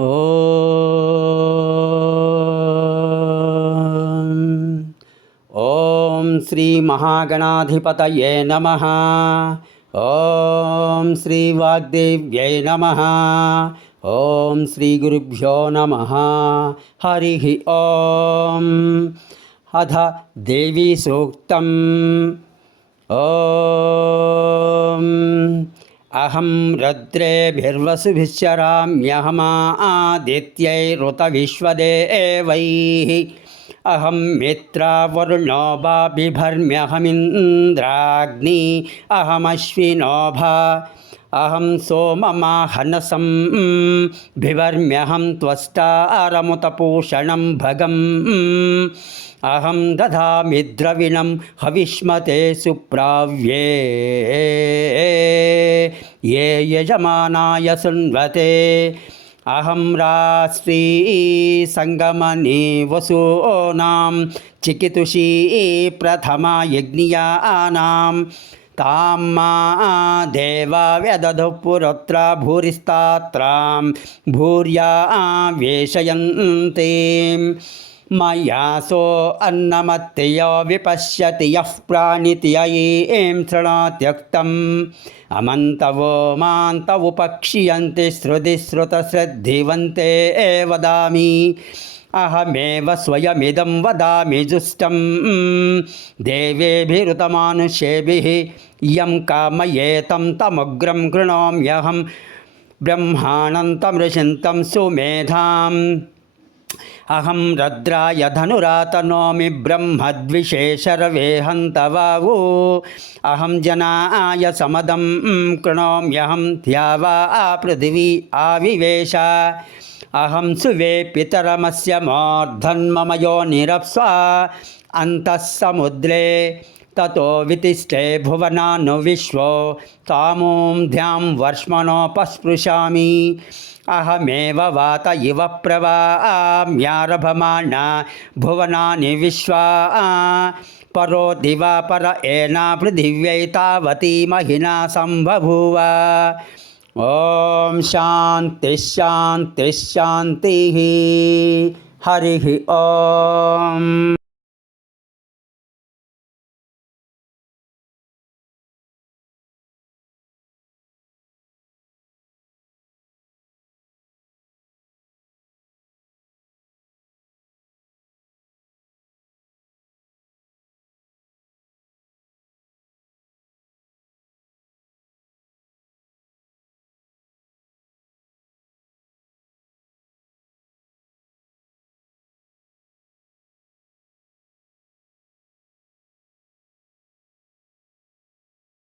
ఓం శ్రీ మహాగణాధిపతయే నమః. ఓం శ్రీ వాగ్దేవ్యై నమః. ఓం శ్రీ గురుభ్యో నమః. హరి ఓం. అథ దేవీ సూక్తం. ఓం అహం రుద్రేభిర్వసుభిశ్చరామ్యహమాదిత్యైరుతవిశ్వదేవైః. అహం మిత్రావరుణో బిభర్మ్యహమింద్రాగ్ని అహమశ్వినోభా. అహం సోమమాహనసం బిభర్మ్యహం త్వష్టారముతపూషణం భగం. అహం దధామి ద్రవిణం హవిష్మతే సుప్రావ్యే ఏ యజమానాయ శృణ్వతే. అహం రాష్ట్రీ సంగమనీ వసూనాం చికితుషీ ప్రథమా యజ్ఞియానాం. తాం మా దేవా వ్యదధు పురత్ర భూరిస్తాత్రాం భూర్యా వేషయంతే. మయాసో అన్నమత్యయో విపశ్యతి యః ప్రాణిత్యయీం శృణోత్యుక్తం. అమంతవో మాంత ఉపక్షియంతి శ్రుతిశ్రుతశ్రద్ధివంతే వదామి. అహమేవ స్వయమిదం వదామి జుష్టం దేవేభిరుతమానుషేభిః. యం కామయేతం తముగ్రం కృణోమ్యహం బ్రహ్మాణం తమృషింతం సుమేధాం. అహం రద్రాయ ధనురాతనోమి బ్రహ్మద్విషేశరవే హంతవావు. అహం జనాయ సమదం కృణోమ్యహం ధ్యావా పృథివీ ఆవివేశ. అహం సువే పితరమస్య మూర్ధన్మమ యోనిరప్స్వ అంతః సముద్రే తతో వితిష్ఠే భువనాను విశ్వో తామూం ధ్యాం వర్ష్మణోపస్పృశామి. అహమేవ వాత ఇవ ప్రవామ్యారభమాణ భువనాని విశ్వా. పరో దివా పర ఏనా పృథివ్యై తావతీ మహినా సంబభూవ. ఓం శాంతి శాంతి శాంతి. హరి ఓం.